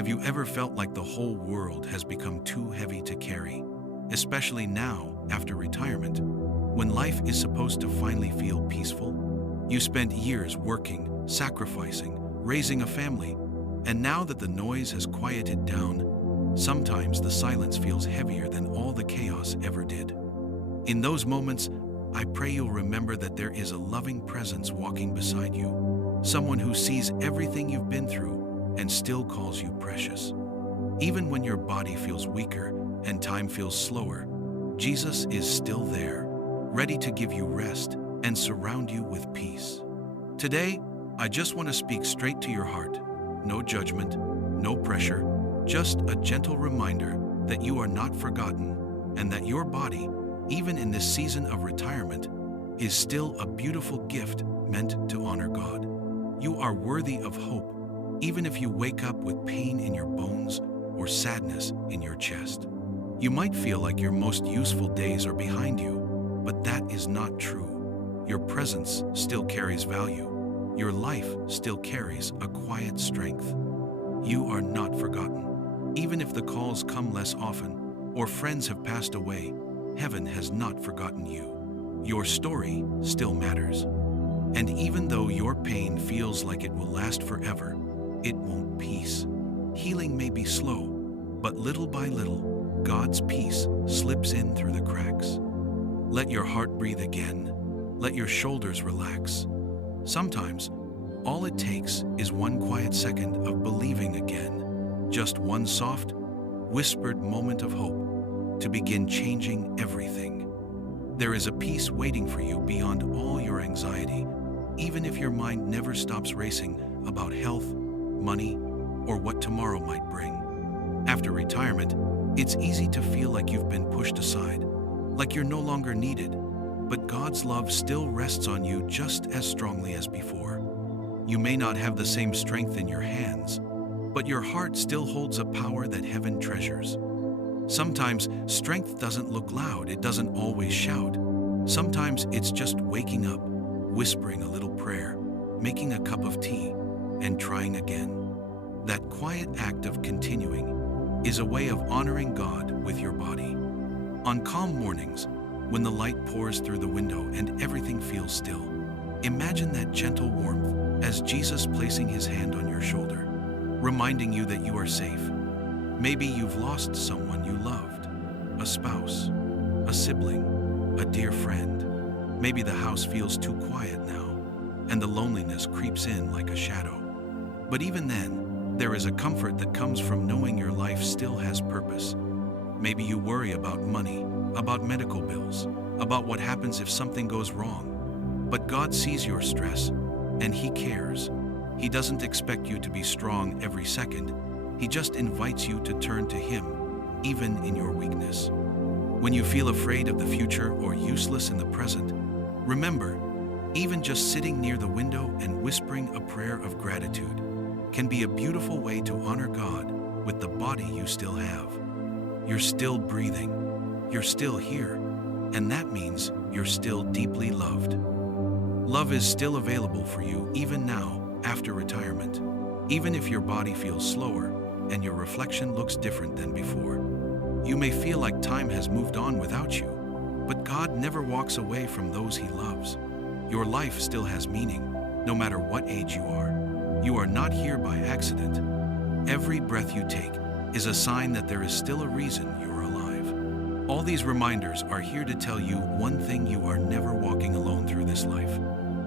Have you ever felt like the whole world has become too heavy to carry, especially now after retirement, when life is supposed to finally feel peaceful? You spent years working, sacrificing, raising a family, and now that the noise has quieted down, sometimes the silence feels heavier than all the chaos ever did. In those moments, I pray you'll remember that there is a loving presence walking beside you, someone who sees everything you've been through and still calls you precious. Even when your body feels weaker and time feels slower, Jesus is still there, ready to give you rest and surround you with peace. Today, I just want to speak straight to your heart. No judgment, no pressure, just a gentle reminder that you are not forgotten and that your body, even in this season of retirement, is still a beautiful gift meant to honor God. You are worthy of hope, even if you wake up with pain in your bones or sadness in your chest. You might feel like your most useful days are behind you, but that is not true. Your presence still carries value. Your life still carries a quiet strength. You are not forgotten. Even if the calls come less often or friends have passed away, heaven has not forgotten you. Your story still matters. And even though your pain feels like it will last forever, it won't. Peace. Healing may be slow, but little by little, God's peace slips in through the cracks. Let your heart breathe again. Let your shoulders relax. Sometimes, all it takes is one quiet second of believing again. Just one soft, whispered moment of hope to begin changing everything. There is a peace waiting for you beyond all your anxiety, even if your mind never stops racing about health, money, or what tomorrow might bring. After retirement, it's easy to feel like you've been pushed aside, like you're no longer needed, but God's love still rests on you just as strongly as before. You may not have the same strength in your hands, but your heart still holds a power that heaven treasures. Sometimes strength doesn't look loud, it doesn't always shout. Sometimes it's just waking up, whispering a little prayer, making a cup of tea, and trying again. That quiet act of continuing is a way of honoring God with your body. On calm mornings, when the light pours through the window and everything feels still, imagine that gentle warmth as Jesus placing his hand on your shoulder, reminding you that you are safe. Maybe you've lost someone you loved, a spouse, a sibling, a dear friend. Maybe the house feels too quiet now, and the loneliness creeps in like a shadow. But even then, there is a comfort that comes from knowing your life still has purpose. Maybe you worry about money, about medical bills, about what happens if something goes wrong. But God sees your stress, and He cares. He doesn't expect you to be strong every second. He just invites you to turn to Him, even in your weakness. When you feel afraid of the future or useless in the present, remember, even just sitting near the window and whispering a prayer of gratitude can be a beautiful way to honor God with the body you still have. You're still breathing, you're still here, and that means you're still deeply loved. Love is still available for you even now after retirement, even if your body feels slower and your reflection looks different than before. You may feel like time has moved on without you, but God never walks away from those He loves. Your life still has meaning, no matter what age you are. You are not here by accident. Every breath you take is a sign that there is still a reason you're alive. All these reminders are here to tell you one thing: you are never walking alone through this life.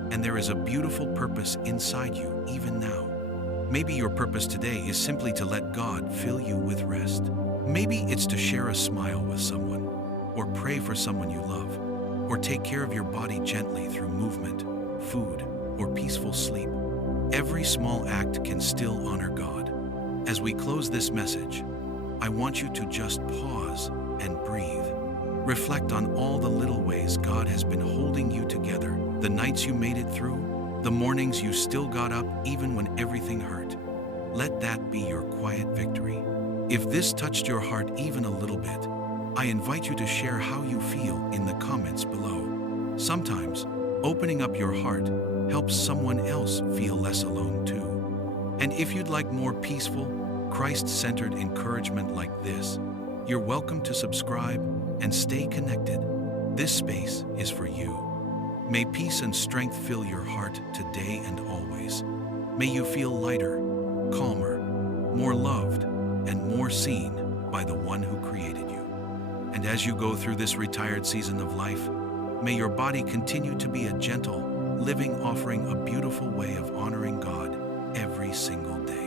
And there is a beautiful purpose inside you even now. Maybe your purpose today is simply to let God fill you with rest. Maybe it's to share a smile with someone, or pray for someone you love, or take care of your body gently through movement, food, or peaceful sleep. Every small act can still honor God. As we close this message, I want you to just pause and breathe. Reflect on all the little ways God has been holding you together, the nights you made it through, the mornings you still got up even when everything hurt. Let that be your quiet victory. If this touched your heart even a little bit, I invite you to share how you feel in the comments below. Sometimes, opening up your heart helps someone else feel less alone too. And if you'd like more peaceful, Christ-centered encouragement like this, you're welcome to subscribe and stay connected. This space is for you. May peace and strength fill your heart today and always. May you feel lighter, calmer, more loved, and more seen by the one who created you. And as you go through this retired season of life, may your body continue to be a gentle, living offering, a beautiful way of honoring God every single day.